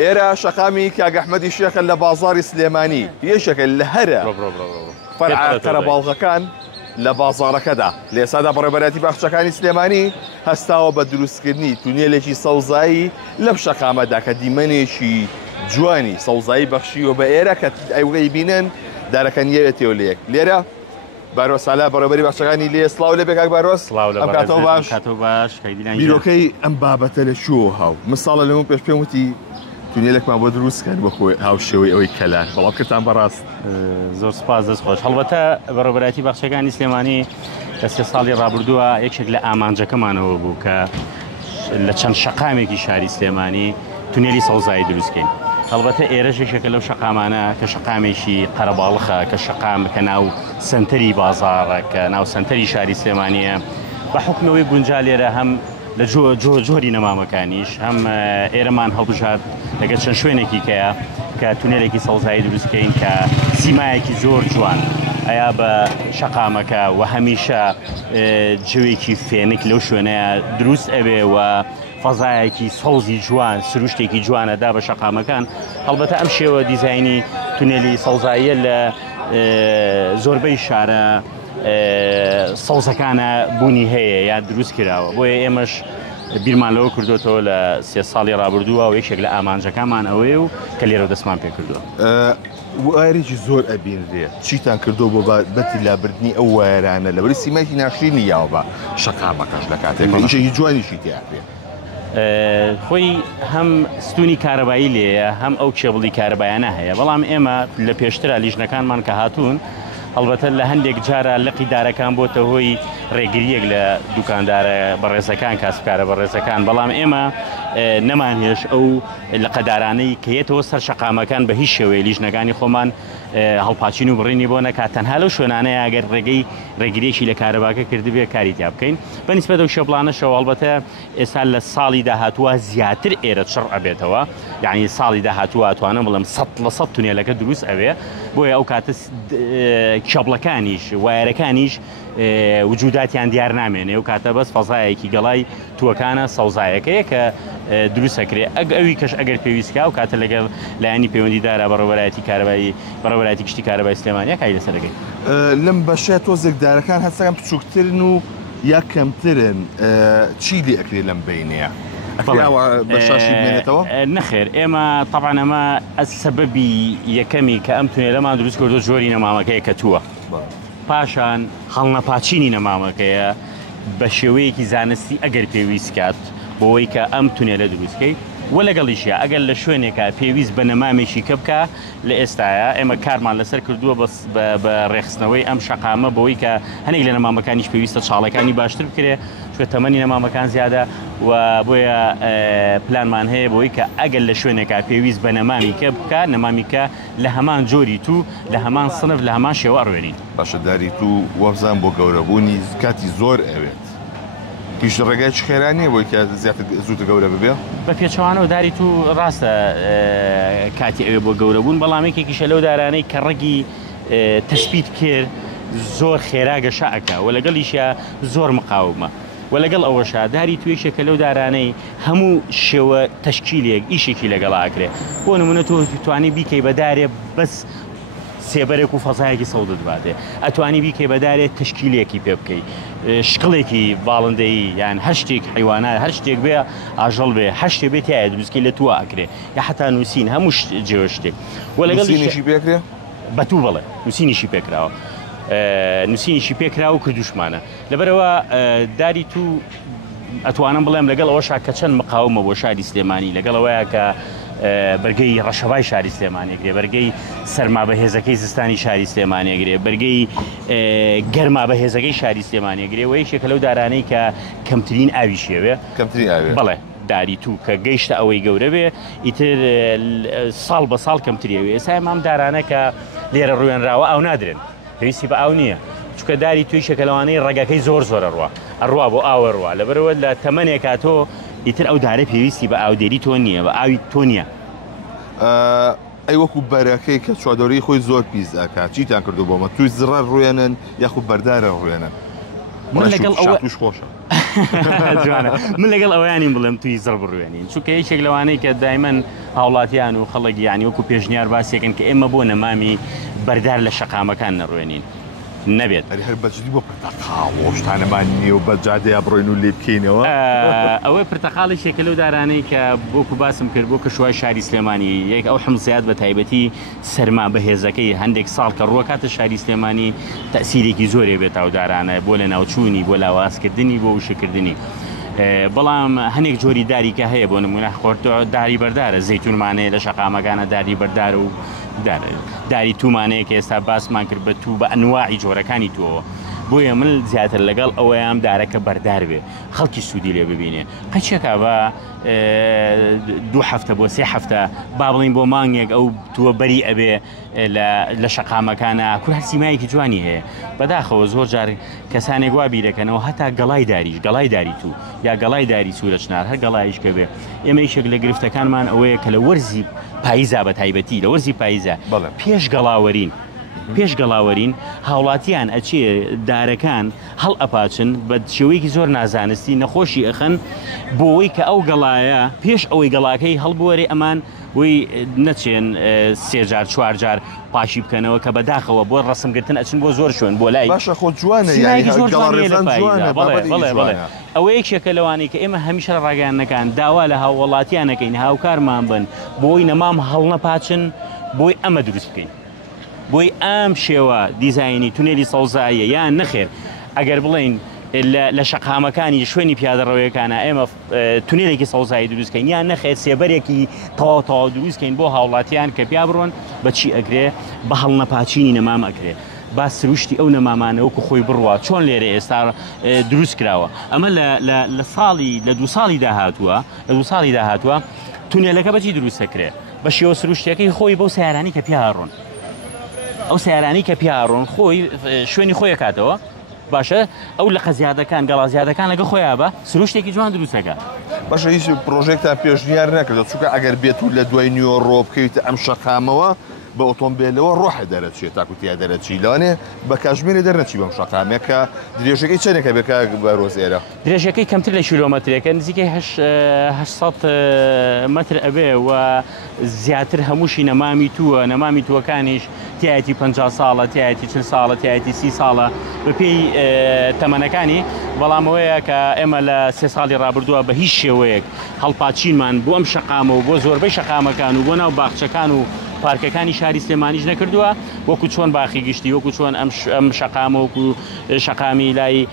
إيرا شقامي كأحمد الشيخ اللي بازار سليماني يشكل الهرة فرع كربالغ كان لبازار كذا ليس هذا بربراتي بخشكاني سليماني هستاو بدروس كدني تونيلشي صوزاي لبشقامة داك ديمانيشي جواني صوزاي بخشي وبإيرا كأي بينن داركن يأتي وليك ليرا باروس على برابري باشگانی لی سلاو لی بگه باروس سلاو لی کاتو باش بیروکی ام بابت لشو هاو مثال لهم پیش پیموتی تونیلک ما بود روز کن بخوی هاو شوی اوی کلان بلاب کردم براست زور سپاس دست خوش البته برابریتی باشگانی سلیمانی دست سالی رابردوها یک شکل آمانجا کمان هو بو که لچن شقامی کی شهری سلیمانی تونیلی سوزای دروست کن البته ئێرەش یەکێکە لەو شەقامانە کە شەقامێکی قەرەباڵخە کە شەقام کە ناو سنتەری بازاڕە کە ناو سنتەری شاری سلێمانیە بە حکمەوەی گونجا لێرە هەم لە جۆری نەمامەکانیش هەم ئێرەمان هەڵبژات لەگەڵ چەند شوێنێکی کەیە کە تونێلێکی سەوزایی دروستکەین کە سیمایەکی زۆر جوان ئەیا بە شەقامەکە و هەمیشە جوێکی فێنک لەو شوێنەیە دروست ئەبێ و فەزایەکی سەوزی جوان سروشتێکی جوانەدا بە شەقامەکان هەڵبەتە ئەم شێوە دیزاینی تونێلی سەوزاییە لە زۆربەی شارە سەوزەکانە بوونی هەیە یا دروست کراوە بۆیە ئێمەش بیرمان لەوە کردوتەوە لە 3 ساڵی ڕابردووە و یەکێک لە ئامانجەکانمان ئەوەیە و کە لێرە دەستمان پێ کردووە وایرێکی زۆر ئەبینرێ چیتان کردو بۆ بەتی لابردنی ئەو وایرانە لەبەری سیمایکی ناشرینی یاوە بە شەقامەکەش لە کاتێک ئیشێکی جوانیشی تیاپێ خۆی هەم ستونی کارەبایی لێیە هەم ئەو کێبڵی کارەبایانە هەیە بەڵام ئێمە لە پێشترە لیژنەکانمان کە هاتوون هەڵبەتە لە هەندێک جارە لەقی دارەکان بۆتە هۆی ڕێگریەک لە دوکاندارە بەڕێزەکان کاسبکارە بەڕێزەکان بەڵام ئێمە نەمانهێش ئەو لە قەدارانەی کەیەتەوە سەر شەقامەکان بە هیچ شێوەیە لیژنەکانی خۆمان هەڵپاچین و بڕینی بۆ نەکات تەنها لەو شوێنانەیە ئەگەر ڕێگەی ڕێگریەکی لە کارەباکە کردبێ کاری تیا بکەین بەنسبەت ئەو شەپڵانەشەوە هەڵبەتە ئێستا لە ساڵی داهاتووە زیاتر ئێرە شڕ ئەبێتەوە یعنی ساڵی داهاتووە ئەتوانم بڵێم 100% تونێلەکە دروست ئەوێ بۆیە ئەو کاتە کێبڵەکانیش وایرەکانیش وجوداتیان دیار نامێنێ و کاتە بەس فەزایەکی گەڵای تووەکانە سەوزایەکەیە کە دروستەکرێ ئەوی کەش ئەگەر پێویستکە و کاتە لەگەڵ لایانی پەیوەندیدارە بەڕێوەبەرایەتی کارەبایی بەڕێوەبەرایەتی گشتی کارەبای سلێمانیە کای لەسەرەکەی لەم بەشە تۆزێک دارەکان هەستەکەم بچووکترن و یا کەمترن چی لێ ئەکرێ لەم بینەیە بەشاشی بێنێتەوە نەخێر ئێمە طبعا ئەمە سەبەبی یەکەمی کە ئەم تونێلەمان دروست کردو جۆری نەمامەکەیە کە تووە پاشان هەڵنەپاچینی نەمامەکەیە بە شێوەیەکی زانستی ئەگەر پێویست کات بۆەوەی کە ئەم تونێلە دروستکەی وە لەگەڵیشە ئەگەر لە شوێنێکە پێویست بە نەمامێکی کە بکە لە ئێستاە ئێمە کارمان لەسەر کردووە بە ڕێخستنەوەی ئەم شەقامە بەوەی کە هەنێک لە نەمامەکانیش پێویستە چاڵەکانی باشتر بکرێ چکە تەمەنی نەمامەکان زیادە و بۆیە پلانمان هەیە بۆی کە ئەگەر لە شوێنێکە پێویست بە نەمامی کە بکە نەمامی کە لە هەمان جۆری تو لە هەمان سنف لە هەمان شێوە ئەڕوێنین باشە داری تو وەبزان بۆ گەورەبوونی کاتی زۆر ئەوێت پیش ڕێگای خێرانیە بۆی کە زیاتر زووتە گەورە ببێ بە پێچەوانەوە داری تو ڕاستە کاتی ئەوێ بۆ گەورەبوون بەڵامێکێکیشە لەو دارانەی کە ڕێگی تەسبیت کرد زۆر خێرا گەشەکە و لەگەڵیشە زۆر مقاومە و لەگەڵ ئەوەشە داری توێشێکە لەو دارانەی هەموو شێوە تەشکیلێک ئیشێکی لەگەڵاکرێ بۆ نمونە تۆ توانی بیکەی بەدارێ بەس سێبەرێک و فەزایەکی سەودت باتێ ئەتوانی بیکەی بەدارێت تشکیلێکی پێ بکەی شکڵێکی باڵندەی یان هەشتێک حیوانات هەر شتێک بێ ئاژەڵ بێ هەشتێ بێت یایە دروستکەی لە تووە ئەکرێ یا حتا نووسین هەموو جێوە شتێک و لەگەڵیشی پێکرێ بەتوو بڵێ نووسینیشی پێکراوە نووسینیشی پێکرا و کردوشمانە لەبەرەوە داری تو ئەتوانم بڵێم لەگەڵ ئەوەشا کە چەند مقاومە بۆ شاری سلێمانی لەگەڵەوەیە کە بەرگەی ڕەشەبای شاری سلێمانیەگرێ بەرگەی سەرما بەهێزەکەی زستانی شاری سلێمانیەگرێ بەرگەی گەرما بەهێزەکەی شاری سلێمانیەگرێ و یەکێکە لەو دارانەی کە کەمترین ئاوی شێوێ بڵێ داری تو کە گەیشتە ئەوەی گەورە بێ ئیتر ساڵ بە ساڵ کەمتریەوێ ئێستا مام دارانە کە لێرە ڕوێنراوە ئاو نادرێن پێویستی بە ئاو نییە چکە داری توی شەکەلەوانەی ڕێگەکەی زۆر زۆرە ئەڕوا بۆ ئاوە ڕوا لەبەرەوە لە تەمەنێکا تۆ ئیتر ئەو دارە پێویستی بە ئاودێری تۆ نییە بە ئاوی تۆ نییە ئەی وەکو بەرەکەی کە چوادۆری خۆی زۆر پیس ئەکات چیتان کردو بۆمە توی زڕە ڕوێنن یاخود بەردارە ڕوێنن توش خۆشە من لەگەڵ ئەویانی بڵێم توی زڕ بڕوێنین چونکە یەکێک لەوانەی کە دایمەن هاوڵاتیان و خەڵک یانی وەکو پێشنیار باسێکن کە ئێمە بۆ نەمامی بەردار لە شەقامەکان نەڕوێنین نەبێت هەر بەجددی بۆ پرتەقاڵ شتانەمان نییە و بەجادەیە بڕۆین و لێ بکەینەوە ئەوەی پرتەقاڵێکێکە لەو دارانەی کە بۆکو باسم کرد بۆ کەشوای شاری سلێمانی یەک ئەو حمزیات بە تایبەتی سەرما بەهێزەکەی هەندێک ساڵ کە ڕووەکاتە شاری سلێمانی تەسیرێکی زۆرێ بێت ئەو دارانە بۆ لە ناوچوونی بۆ لاوازکردنی بۆ وشەکردنی بەڵام هەنێک جۆری داریکە هەیە بۆ نمونە خۆرتۆ داری بەردارە زەیتونمانەیە لە شەقامەکانە داری بەردار و داری تومانەیە کە ئێستا باسمان کرد بە تو بە ئەنواعی جۆرەکانی تۆ بۆیە من زیاتر لەگەڵ ئەوەیان دارەکە بەردار بێ خەڵکی سوودی لێ ببینێ قەچێکا بە 2 هەفتە بۆ 3 هەفتە با بڵین بۆ مانگێک ئەو تووە بەری ئەبێ لە شەقامەکانە کور هەسیمایەکی جوانی هەیە بەداخەوە زۆر جار کەسانێک وا بیرەکەنەوە هەتا گەڵای داریش گەڵای داری تو یا گەڵای داری سوورە چنار هەر گەڵایش کە بێ ئێمە یەکێک لە گرفتەکانمان ئەوەیە کە لە وەرزی پاییزا بە تایبەتی لە وەرزی پاییزە پێش گەڵاوەرین هاوڵاتیان ئەچێ دارەکان هەڵ ئەپاچن بە شێوەیەکی زۆر نازانستی نەخۆشی ئەخەن بۆەوەی کە ئەو گەڵایە پێش ئەوەی گەڵاکەی هەڵبوەرێ ئەمان وی نەچێن 3 جار 4 جار پاشی بکەنەوە کە بەداخەوە بۆ ڕسمگرتن ئەچن بۆ زۆر شوێن بۆ لای باشە خۆ جوانە ئەوە یەکێکە لەوانەی کە ئێمە هەمیشە ڕاگەیانەکان داوا لە هاوڵاتیانەکەین هاوکارمان بن بۆی نەمام هەڵ نەپاچن بۆی ئەمە دروست بکەین بۆی ئەم شێوە دیزایانی تونێلی سەوزاییە یان نەخێر ئەگەر بڵین لە شەقامەکانی شوێنی پیادەڕەوەیەکانە ئێمە تونێلێکی سەوزایی دروستکەین یان نەخێر سێبەرێکی تەواو دروستکەین بۆ هاوڵاتیان کە پیا بڕۆن بەچی ئەگرێ بە هەڵ نەپاچینی نەمام ئەگرێ با سروشتی ئەو نەمامانە وەکو خۆی بڕوە چۆن لێرە ئێستا دروست کراوە ئەمە لە ساڵی لە 2 ساڵی داهاتووە تونێلەکە بەچی دروستەکرێ بە شێوە سروشتەکەی خۆی بەو سیارانی کە پیاڕۆن ئەو سیارانی کە پیاڕۆن خۆی شوێنی خۆی کاتەوە باشە ئەو لە قەزیادەکان گەڵازیادەکان لەگە خۆیان بە سروشتێکی جوان دروستەکە باشە هیچ پرۆژێکتان پێشنیار نەکردە چونکە ئەگەر بێت و لە دوای نیوەڕۆ بکەیتە ئەم شەقامەوە بە ئۆتۆمبیلەوە ڕۆحە دەرەچێت تاکوتیا دەرەچی لەوانێ بە کاتژمێرە دەرنەچی بەم شەقامێکە درێژەکەی چەندێکە بێکە بە ڕۆزێرە درێژەکەی کەمتر لە کیلۆمەترێکە نزیکەی 800 متر ئەبێ و زیاتر هەمووشی نەمامی تووە نەمامی تووەکانیش تایەتی 50 ساڵە تایەتی 40 ساڵە تایەتی 30 ساڵە بەپێی تەمەنەکانی بەڵامەوەیە کە ئێمە لە 3 ساڵی ڕابردووە بە هیچ شێوەیەک هەڵپاچینمان بۆ ئەم شەقامە و بۆ زۆربەی شەقامەکان و بۆ ناو باخچەکان و پارکەکانی شاری سلێمانیش نەکردووە وەکو چۆن باخی گشتی وەکو چۆن ئەم شەقامە وەکو شەقامی لای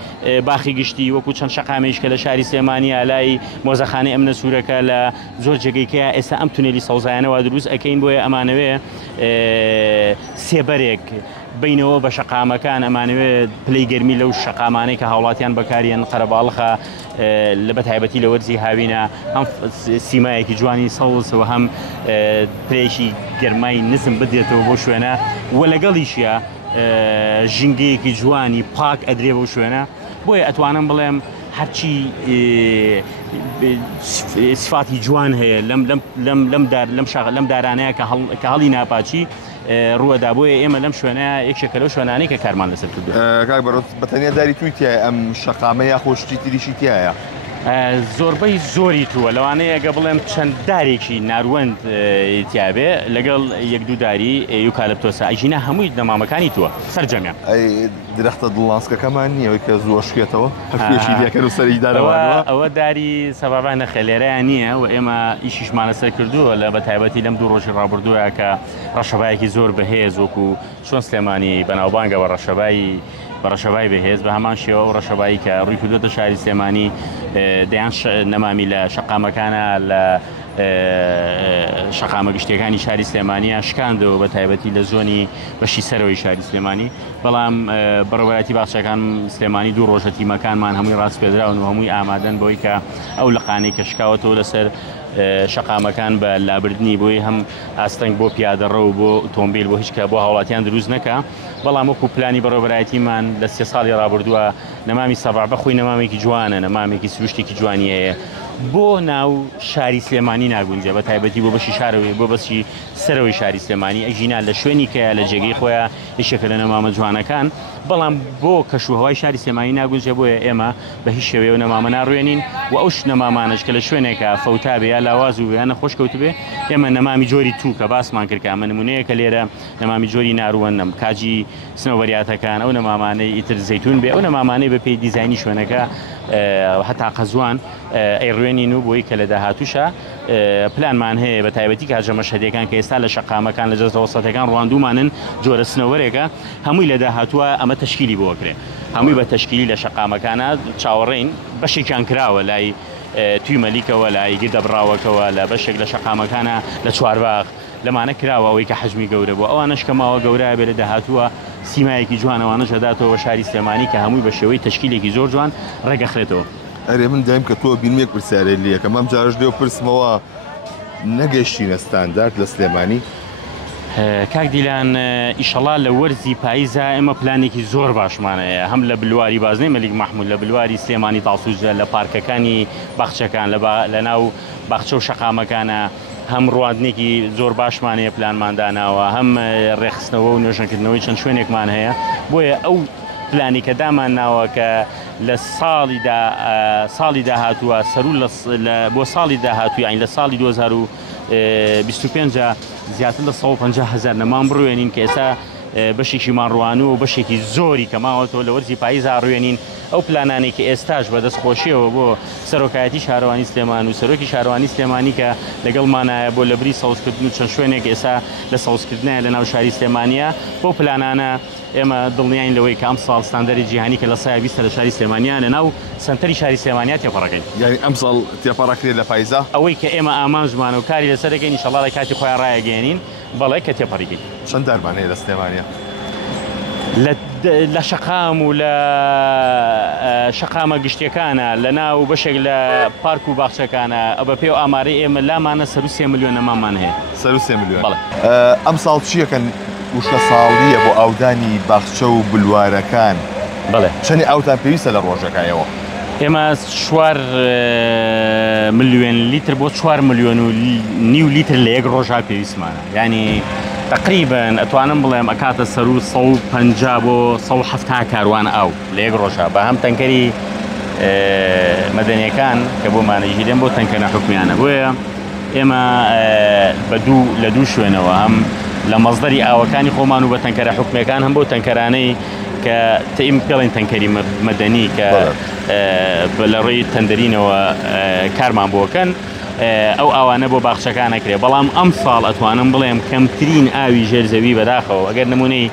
باخی گشتی وەکو چەند شەقامێش کە لە شاری سلێمانیە لای مۆزەخانەی ئەمنە سوورەکە لە زۆر جێگەیکە ئێستا ئەم تونێلی سەوزایانەوە دروست ئەەکەین بۆیە ئەمانەوێ سێبەرێک بینەوە بە شەقامەکان ئەمانەوێت پلەی گەرمی لەو شەقامانەی کە هاوڵاتیان بەکارێن قەرەباڵخە لە بەتایبەتی لە وەرزی هاوینە هەم سیمایەکی جوانی سەوزەوە هەم پلێشی گەرمای نزم بدێتەوە بۆ شوێنە وە لەگەڵیشیە ژینگەیەکی جوانی پاک ئەدرێ بۆ شوێنە بۆیە ئەتوانم بڵێم هەرچی سفاتی جوان هەیە لەم دارانەیە کە هەڵی ناپاچی ڕووەدا بۆیە ئێمە لەم شوێنە یەکێکە لەو شوێنانەی کە کارمان لەسەر کردو کاک بەڕۆ بەتەنیا داری توی تایە ئەم شەقامەیە خۆشتی تریشی تایە زۆربەی زۆری تووە لەوانەیە ئەگە بڵێم چەند دارێکی ناروەند تیاابێ لەگەڵ 1-2 داری یوکالپتۆسە ئەژینە هەمووی نەمامەکانی تووە سەررجەمیان درەختە دڵناسکەکەمان نییەوەی کە زۆر شکێتەوە هەفێشی دیەکە و سەری دارەوە ئەوە داری سەبابانە خەلێرەیان نییە و ئێمە ئیشیشمانە سەر کردووە لە بەتایبەتی لەم 2 ڕۆژی ڕابردووە کە ڕەشەبایەکی زۆر بەهێز وەکو چۆن سلێمانی بەناوبانگەوە ڕەشەبای بەهێز بە هەمان شێوە و ڕەشەبایی کە ڕووی کردوتە شاری سلێمانی دەیان نەمامی لە شەقامەکانە لە شەقامە گشتەکانی شاری سلێمانیە شکاندەوە بە تایبەتی لە زۆنی بەشی سەرەوەی شاری سلێمانی بەڵام بەڕێوەتی باخچەکان سلێمانی 2 ڕۆژە تیمەکانمان هەمووی ڕاست پێدراون و هەمووی ئامادەن بۆی کە ئەو لەقانەی کە شکاوەتەوە لەسەر شەقامەکان بە لابردنی بۆی هەم ئاستەنگ بۆ پیادەڕە و بۆ ئۆتۆمبیل بۆ هیچ کە بۆ هاوڵاتیان دروست نەکە بەڵام وەکو پلانی بەڕێوەبەرایەتیمان لە 3 ساڵی ڕابردووە نەمامی سەبع بەخۆی نەمامێکی جوانە نەمامێکی سروشتێکی جوانی هەیە بۆ ناو شاری سلێمانی ناگونجێ بە تایبەتی بۆ بەشی شارەوەی بۆ بەسی سەرەوەی شاری سلێمانی ئەژینا لە شوێنی کە لە جێگەی خۆیان یەکێکە لە نەمامە جوانەکان بەڵام بۆ کەشوهەوای شاری سلێمانی ناگونجێ بۆیە ئێمە بە هیچ شێوەیە و نەمامە ناڕوێنین و ئەو نەمامانش کە لە شوێنێکە فەوتا بێ یا لاواز و یان نەخۆشکەوت بێ ئێمە نەمامی جۆری تو کە باسمان کرد کە ئەمە نمونەیەکە لێرە نەمامی جۆری ناڕوەن کاجی سنەوەریاتەکان ئەو نەمامانەی ئیتر زەیتون بێ ئەو نەمامانەی بە پێی دیزایانی شوێنەکە هەتا قەزوان ئەیڕوێنین و بۆی کە لە داهاتووشە پلانمان هەیە بە تایبەتی کاژە مەشهدەکان کە ئێستا لە شەقامەکان لە جەزەوەسەتەکان ڕواندومانن جۆرە سنەوەرێکە هەمووی لە داهاتووە ئەمە تەشکیلی بۆکرێ هەمووی بە تەشکیلی لە شەقامەکانە چاوەڕێین بەشێکیان کراوە لای توی مەلیکەوە لای گردەبڕاوەکەوە لە بەشێک لە شەقامەکانە لە چوارباغ لەمانە کراوە ئەوەی کە حەجمی گەورە بوو ئەوانەش کە ماوە گەورە بێ لە داهاتووە سیمایەکی جوانەوانەش دەداتەوە شاری سلێمانی کە هەمووی بە شێوەی تەشکیلێکی زۆر جوان ڕێگەخرێتەوە. ئەرێ من دایم کە تۆ بینمێک پرسیارێ لە کە مەم جارش لێو پرسمەوە نەگەشتینە ستاندارد لە سلێمانی؟ کاک دیلان ئیشەڵا لە وەرزی پاییزە ئێمە پلانێکی زۆر باشمانەیە هەم لە بلواری بازنەی مەلیک مەحموود لە بلواری سلێمانی تاڵسوجە لە پارکەکانی باخچەکان لە ناو باخچە و شەقامەکانە هەم ڕواندنێکی زۆر باشمانەیە پلانمانداناوە هەم ڕێخستنەوە و نوێژەکردنەوەی چەند شوێنێکمان هەیە بۆیە ئەو پلانی کە دامان ناوە کە لە ساڵی داهاتووە سەرو بۆ ساڵی داهاتوو یانی لە ساڵی 2025 زیاتر لە 150,000 نەمان بڕوێنین کە ئێستا بەشێکیمان ڕوانوە و بەشێکی زۆری کە ماوەتەوە لە وەرزی پاییزا ڕوێنین ئەو پلانانێکی کە ئێستاش بەدەستخۆشیەوە بۆ سەرۆکایەتی شارەوانی سلێمان و سەرۆکی شارەوانی سلێمانی کە لەگەڵمانایە بۆ لەبری سەوزکردن و چەند شوێنێک ئێستا لە سەوزکردنایە لە ناو شاری سلێمانیە بۆ پلانانە ئێمە دڵنیاین لەوەی کە ئەم ساڵ ستاندەری جیهانی کە لە سایە 20 لە شاری سلێمانیان لە ناو سنتەری شاری سلێمانیا تێپەڕەکەین. یعنی ئەم ساڵ تێپەڕەکرێت لە پاییزا ئەوەی کە ئێمە ئامانجمان و کاری لەسەر دەکەین ئینشەڵڵا لە کاتی خۆیان ڕایەگەێنین بەڵێ کە تێپەڕیکەین. چەند دارمان هەیە لە سلێمانیا؟ لە شەقام و لە شەقامە گشتیەکانە لە ناو بەشێک لە پارک و باخچەکانە بە پێ و ئامارەی ئێمە لامانە 3 میلیۆن نەمامان هەیە. 3 میلیۆن. ئەم ساڵ چیەکەن وشە ساڵیە بۆ ئاودانی باخچە و بلوارەکان؟ بڵێ چەندی ئاوتان پێویستە لە ڕۆژەکایەوە؟ ئێمە 4 ملیۆن لیتر بۆ 4 ملیۆن و نیو لیتر لە یەک ڕۆژا پێویستمانە ینی تقریبا ئەتوانم بڵێم ئەکاتە سەر و 150 بۆ 170 کاروان ئاو لە یەک ڕۆژە بە هەم تەنکەری مەدەنیەکان کە بۆمانەژی دێن بۆ تەنکە نەحکومیانە بۆیە ئێمە لە دوو شوێنەوە هەم لە مەزدەری ئاوەکانی خۆمان و بە تەنکەرە حکومیەکان هەم بۆ تەنکەرانەی کە تەئیم پێڵین تەنکەری مەدەنی کە لە ڕێی تەندەرینەوە کارمان بۆکەن ئەو ئاوانە بۆ باخچەکان نەکرێ بەڵام ئەم ساڵ ئەتوانم بڵێم کەمترین ئاوی ژێرزەوی بەداخەوە ئەگەر نمونەی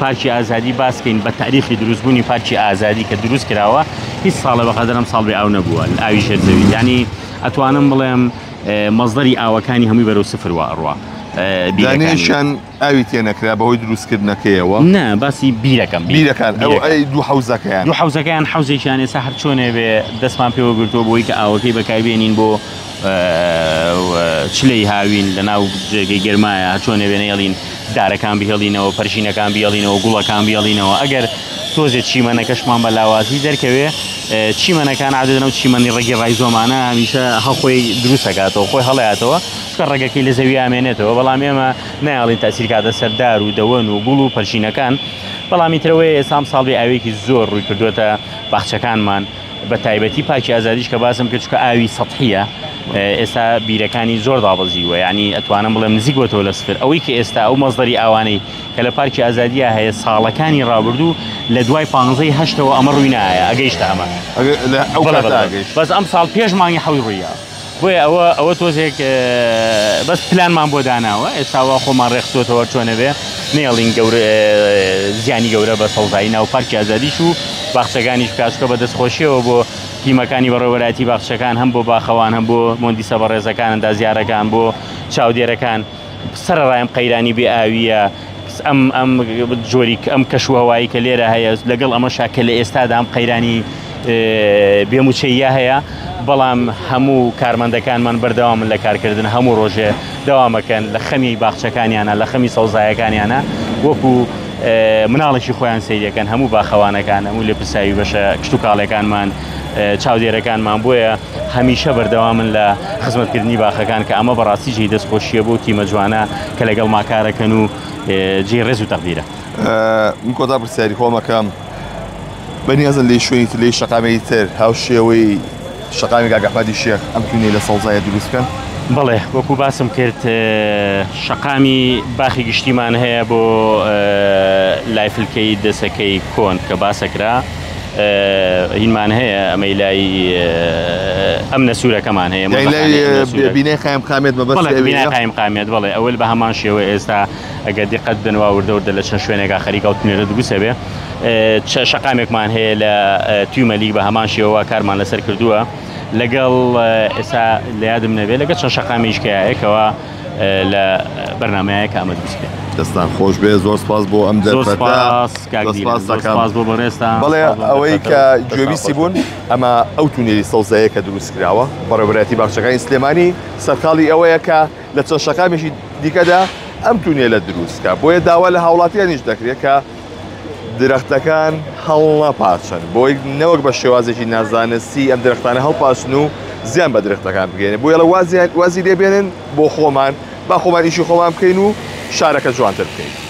پارکی ئازادی باسکەین بە تاریخی دروستبوونی پارکی ئازادی کە دروست کراوە هیچ ساڵە بەقەدەر ئەم ساڵ بێ ئاو نەبووە ئاوی ژێرزەوی ینی ئەتوانم بڵێم مەزدەری ئاوەکانی هەمووی بەرەو سفر ڕوا دانیشان ئاوی تێ نەکرا بەهۆی دروستکردنەکەیەوە؟ نا باسی بیرەکەم بیرەکان دوو حەوزەکەیان دوو حەوزەکەیان حەوزێکیان ێستا هەر چۆنێ بێ دەستمان پێوە گرتووە بۆی کە ئاوەکەی بەکاربێنین بۆ چلەی هاوین لە ناو جێگەی گەرمایە هەر چۆنێ بێنەیەڵین دارەکان بهێڵینەوە پەرشینەکان بهێڵینەوە گوڵەکان بهێڵینەوە ئەگەر تۆزێت چیمەنەکەشمان بە لاوازی دەرکەوێ چیمەنەکان عادەتەنەو چیمەنی ڕێگی ڕایزۆمانە هەمیشە هەخۆی دروست دەکاتەوە خۆی هەڵەیاتەوە کە ڕێگەکەی لە زەوی ئامێنێتەوە بەڵام ئێمە نایڵین تاسیر کاتە سەردار و دەوەن و گوڵ و پەرشینەکان بەڵامی ترەوەی ئێسام ساڵی ئاوێکی زۆر ڕووی کردوێتە باخچەکانمان بە تایبەتی پاکی ئازادیش کە باسم کرد چکە ئاوی سەطحیە ئێستا بیرەکانی زۆر دابەزیوە ینی ئەتوانم بڵێم نزیکوەتەوە لە سفر ئەوەی کە ئێستا ئەو مەزدەری ئاوانەی کە لە پارکی ئازادیە هەیە ساڵەکانی ڕابردوو لە دوای 15 هەشتەوە ئەمە ڕووی نایە ئەگەیشتە ئەمە بەس ئەم ساڵ پێش مانگی حەوی ڕوویە بۆیە ئەوە تۆزێک بەس پلانمان بۆ داناوە ئێستاوە خۆمان ڕێخستۆتەوە چۆنە بێ نێڵین زیانی گەورە بە سەڵزایی ناو پارکی ئازادیش و باخچەکانیش کاشکە بە دەستخۆشیەوە بۆ تیمەکانی بەڕێوەبەراتی باخچەکان هەم بۆ باخەوان هەم بۆ مۆندیسە بەڕێزەکان ئەندازیارەکان بۆ چاودێرەکان سەرڕایم قەیرانی بێ ئاویە ئەم جۆری ئەم کەشوهەوایی کە لێرە هەیە لەگەڵ ئەمە شاکە لە ئێستادا ئەم قەیرانی بێموچەیە هەیە بەڵام هەموو کارمەندەکانمان بەردەوامن لە کارکردن هەموو ڕۆژێ دەوامەکەن لە خەمی باخچەکانیانە لە خەمی سەوزایەکانیانە وەکو مناڵێکی خۆیان سەیرەکەن هەموو باخەوانەکان هەموو لێ پرساوی بەشە کشت و کاڵەکانمان چاودێرەکانمان بۆیە هەمیشە بەردەوامن لە خزمەتکردنی باخەکان کە ئەمە بەڕاستی جێی دەستخۆشیە بۆ تیمە جوانە کە لەگەڵ ماکارەکەن و جێی ڕێز و تەقدیرە. من کۆتا پرسیاری خۆمەکەم بەنیازن لێ شوێنی لێ شەقامەی تر هاو شێوەی شەقامی کاک ئەحمەدی شێخ ئەم توێنێ لە سەوزایە دروست بکەن؟ بڵێ وەکو باسم کرد شەقامی باخی گشتیمان هەیە بۆ لایفلکەی دەسەکەی کۆن کە باسەکرا هینمان هەیە ئەمەی لای ئەم نەسوورەکەمان هەیە بینەی قایم قامێت بەبینای قایم قامێت بڵێ ئەوەل بە هەمان شێوە ئێستا ئەگەر دیقەت بنوا وردەوردە لە چەند شوێنێکا خەریکە و تونێرە دروستە بێ شەقامێکمان هەیە لە تویمەلیگ بە هەمان شێوە کارمان لەسەر کردووە لەگەڵ ئێستا لە یادم نەبێت لەگەڵ چەند شەقامیشکایەکەوە لە بەرنامەیەکە ئەمە دروست بێت. دەستان خۆش بێ زۆر سپاس بۆ ئەم دەرفەتە بەڵێ ئەوەی کە گوێبیستی بوون ئەمە ئەو تونێری سەوزەیە کە دروست کراوە بەڕێوەبەرەتی باخچەکانی سلێمانی سەرقاڵی ئەوەیە کە لە چەند شەقامێکی دیکەدا ئەم تونێلە دروستکە بۆیە داوا لە هاوڵاتیانیش دەکرێت کە درەختەکان هەڵنەپاچن بۆی نەوەک بە شێوازێکی نازانستی ئەم درەختانە هەڵپاچن و زیان بە درەختەکان بگەێنێ بۆیە لە وازی لێبێنن بۆ خۆمان با خۆمان ئیشی خۆمان بکەین و شارەکە جوانتر بکەین.